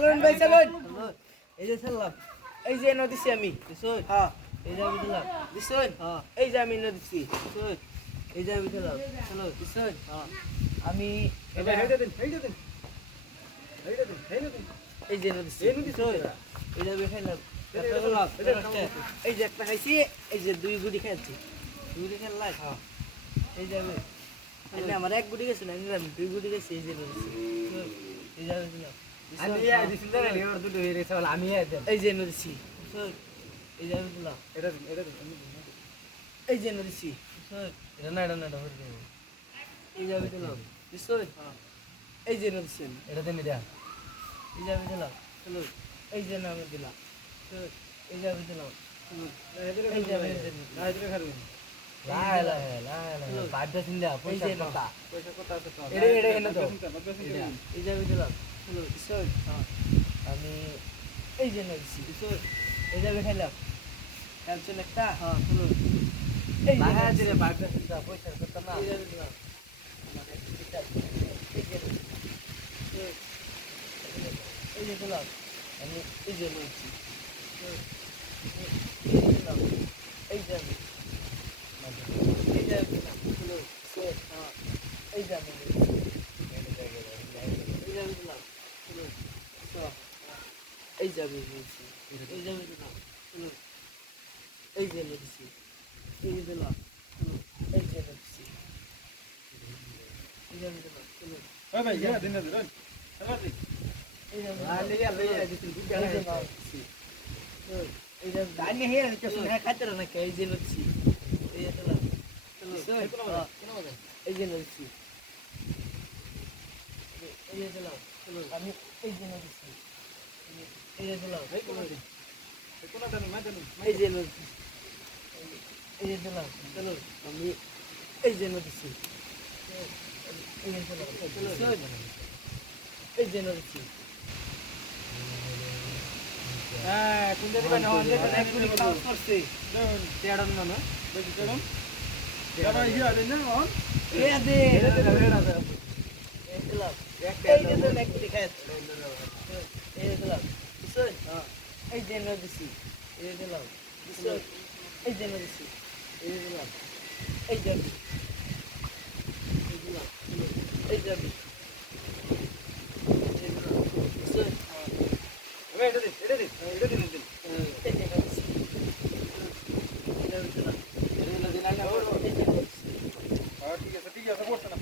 চালুন ভাই চালুন এই যে ছাড়লাম এই যে এনে দিছি আমি হ্যাঁ এই যে আমি দিলাম দিছুন হ্যাঁ এই যে আমি এই যে আমি দিলাম চলো দিছুন হ্যাঁ আমি এটা হেইটা দিন হেইটা দিন হেইটা দিন হেইটা দিন এই যে এনু এই যে আমি এই যে একটা খাইছি এই যে দুই গুড়ি খাইছি দুই খেললাই হ্যাঁ এই যে আমি আমার এক গুড়ি গেছে না দুই গুড়ি গেছে এই যে এনে দিছি এই যে আমি দিলাম ইয়া হয়ে ইয়া এই যে এনে দিছি দিছুন এই যে আমি দিলাম এটা এটা এই যে এনে দিছি দিছুন এটা না এটা না এটা এই যে আমি দিলাম দিছুন এই যে এনে এটা দিন দিয়া এই যে আমি দিলাম চলো এই যে আমি দিলাম এই যে দিলাম এই যে দিলাম। এটা পয়সা কথা পয়সা আছে এটা- এটা। এটা এই যে আমি দিলাম চলো দিছুন হ্যাঁ আমি এই যে এনে দিছি দিছুন এই যে আমি খাইলাম খেলছেন একটা হ্যাঁ চলো এই যে এনে লাগা দিছি। দিলে বাড়িটা চিন্তা পয়সা কথা না এই যে আমি দিলাম এই যে এনে দিছি। এই যে দিলাম আমি এই যে এনে দিছি। এই যে দিলাম এই যে আমি এই যে আমি দিলাম চলো দিছুন। হ্যাঁ এই যে আমি এনে দিছি। এই যে আমি দিলাম চলো তো, এই যে আমি এনে এই যে আমি দিলাম এই যে দিছি। এই যে দিলাম এই যে দিছি। এই যে আমি দিলাম চলো ওই ভাই ইয়া দিন দিন এই যে আমি না লিয়া লিয়া এই যে। চলো এই যে হেরে নিতে শুনে হ্যাঁ খাইতে এই যে এনে এই যে দিলাম। হ্যাঁ এই যে এনে এই যে দিলাম চলো আমি এই যে দিছি। এই যে দিলাম এই যে দিছি। হ্যাঁ কোন দিন দিবেন অনেক গুলি খাওয়া করছে। তেড়ন না না দেখি চলুন যাবা ইয়া দিন না অন এ দে। এটা দিন এটা এই দিলাম এই যে দেন এক গুলি খাইছে। এই যে দিলাম দিছুন। হ্যাঁ এই যে এনে দিছি। এই দিলাম। এই যে দিছি। এই দিলাম এই যে এই দিলাম এই যে আমি। এই দিলাম দিছুন। এটা দিন এটা দিন এটা দিন দিন এই যে এনে দিছি। এই দিলাম এটা। হ্যাঁ ঠিক আছে ঠিক আছে বসো না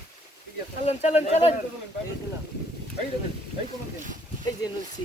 ঠিক আছে চালুন চালুন চালুন এই দিলাম দিছি।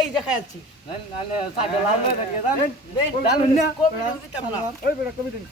এই যে যাচ্ছে। নালে সাদা লাভ না থাকে জান দেন। চালুন না কবি দিতাম না ওই বড় কবি দিন।